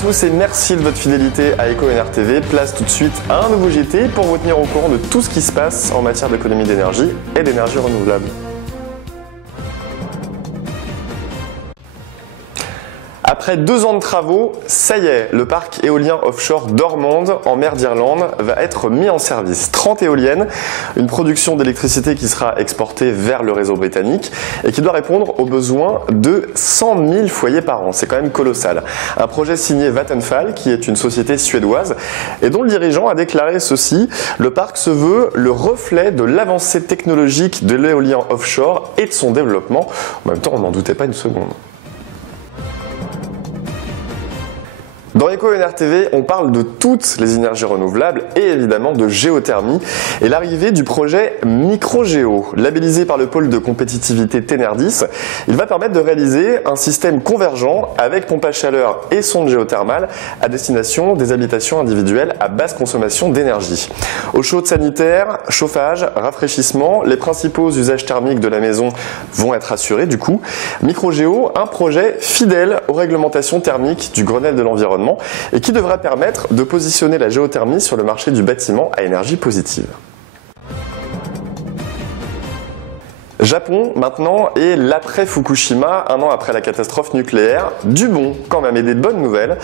tous et merci de votre fidélité à EcoNR TV. Place tout de suite à un nouveau JT pour vous tenir au courant de tout ce qui se passe en matière d'économie d'énergie et d'énergie renouvelable. Après 2 ans de travaux, ça y est, le parc éolien offshore d'Ormonde en mer d'Irlande va être mis en service. 30 éoliennes, une production d'électricité qui sera exportée vers le réseau britannique et qui doit répondre aux besoins de 100 000 foyers par an. C'est quand même colossal. Un projet signé Vattenfall, qui est une société suédoise et dont le dirigeant a déclaré ceci: le parc se veut le reflet de l'avancée technologique de l'éolien offshore et de son développement. En même temps, on n'en doutait pas une seconde. Dans EcoNR TV, on parle de toutes les énergies renouvelables et évidemment de géothermie et l'arrivée du projet Microgéo. Labellisé par le pôle de compétitivité Tenerdis, il va permettre de réaliser un système convergent avec pompe à chaleur et sonde géothermale à destination des habitations individuelles à basse consommation d'énergie. Eau chaude sanitaire, chauffage, rafraîchissement, les principaux usages thermiques de la maison vont être assurés du coup. Microgéo, un projet fidèle aux réglementations thermiques du Grenelle de l'environnement et qui devra permettre de positionner la géothermie sur le marché du bâtiment à énergie positive. Japon maintenant et l'après Fukushima, 1 an après la catastrophe nucléaire, du bon quand même et des bonnes nouvelles,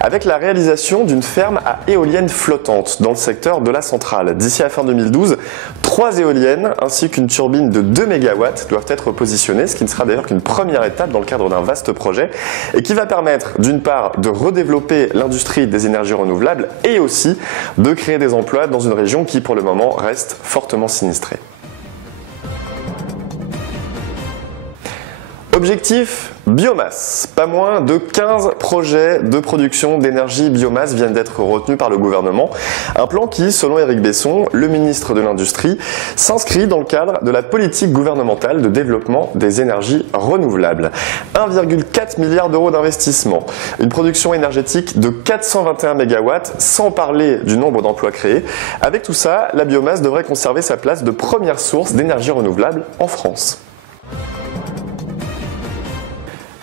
avec la réalisation d'une ferme à éoliennes flottantes dans le secteur de la centrale. D'ici à fin 2012, 3 éoliennes ainsi qu'une turbine de 2 MW doivent être positionnées, ce qui ne sera d'ailleurs qu'une première étape dans le cadre d'un vaste projet et qui va permettre d'une part de redévelopper l'industrie des énergies renouvelables et aussi de créer des emplois dans une région qui pour le moment reste fortement sinistrée. Objectif biomasse. Pas moins de 15 projets de production d'énergie biomasse viennent d'être retenus par le gouvernement. Un plan qui, selon Éric Besson, le ministre de l'Industrie, s'inscrit dans le cadre de la politique gouvernementale de développement des énergies renouvelables. 1,4 milliard d'euros d'investissement, une production énergétique de 421 MW, sans parler du nombre d'emplois créés. Avec tout ça, la biomasse devrait conserver sa place de première source d'énergie renouvelable en France.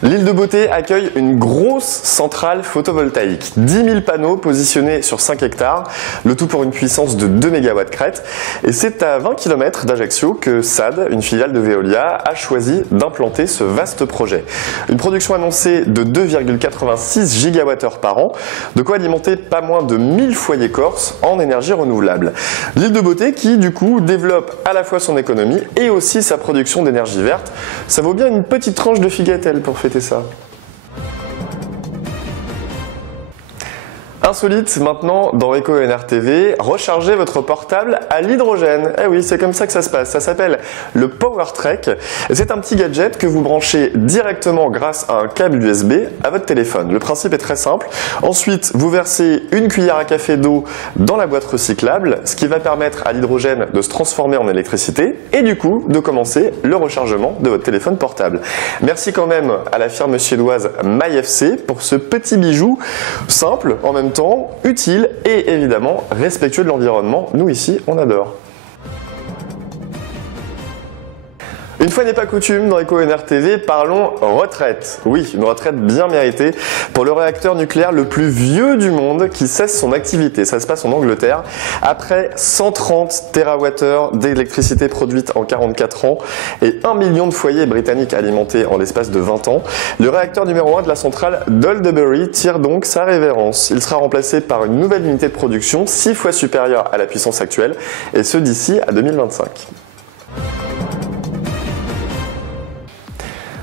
L'île de Beauté accueille une grosse centrale photovoltaïque. 10 000 panneaux positionnés sur 5 hectares, le tout pour une puissance de 2 MW crête. Et c'est à 20 km d'Ajaccio que SAD, une filiale de Veolia, a choisi d'implanter ce vaste projet. Une production annoncée de 2,86 GWh par an, de quoi alimenter pas moins de 1000 foyers corses en énergie renouvelable. L'île de Beauté qui, du coup, développe à la fois son économie et aussi sa production d'énergie verte. Ça vaut bien une petite tranche de figatelle pour fêter ça. Insolite maintenant dans EcoNR TV, rechargez votre portable à l'hydrogène. Eh oui, c'est comme ça que ça se passe. Ça s'appelle le PowerTrek. C'est un petit gadget que vous branchez directement grâce à un câble USB à votre téléphone. Le principe est très simple. Ensuite, vous versez une cuillère à café d'eau dans la boîte recyclable, ce qui va permettre à l'hydrogène de se transformer en électricité et du coup de commencer le rechargement de votre téléphone portable. Merci quand même à la firme suédoise MyFC pour ce petit bijou simple, en même temps utile et évidemment respectueux de l'environnement. Nous ici, on adore. Une fois n'est pas coutume, dans EcoNR TV, parlons retraite. Oui, une retraite bien méritée pour le réacteur nucléaire le plus vieux du monde qui cesse son activité. Ça se passe en Angleterre. Après 130 TWh d'électricité produite en 44 ans et 1 million de foyers britanniques alimentés en l'espace de 20 ans, le réacteur numéro 1 de la centrale d'Aldebury tire donc sa révérence. Il sera remplacé par une nouvelle unité de production 6 fois supérieure à la puissance actuelle et ce d'ici à 2025.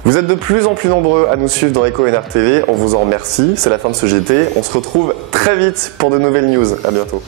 Vous êtes de plus en plus nombreux à nous suivre dans EcoNR TV, on vous en remercie, c'est la fin de ce JT, on se retrouve très vite pour de nouvelles news, à bientôt.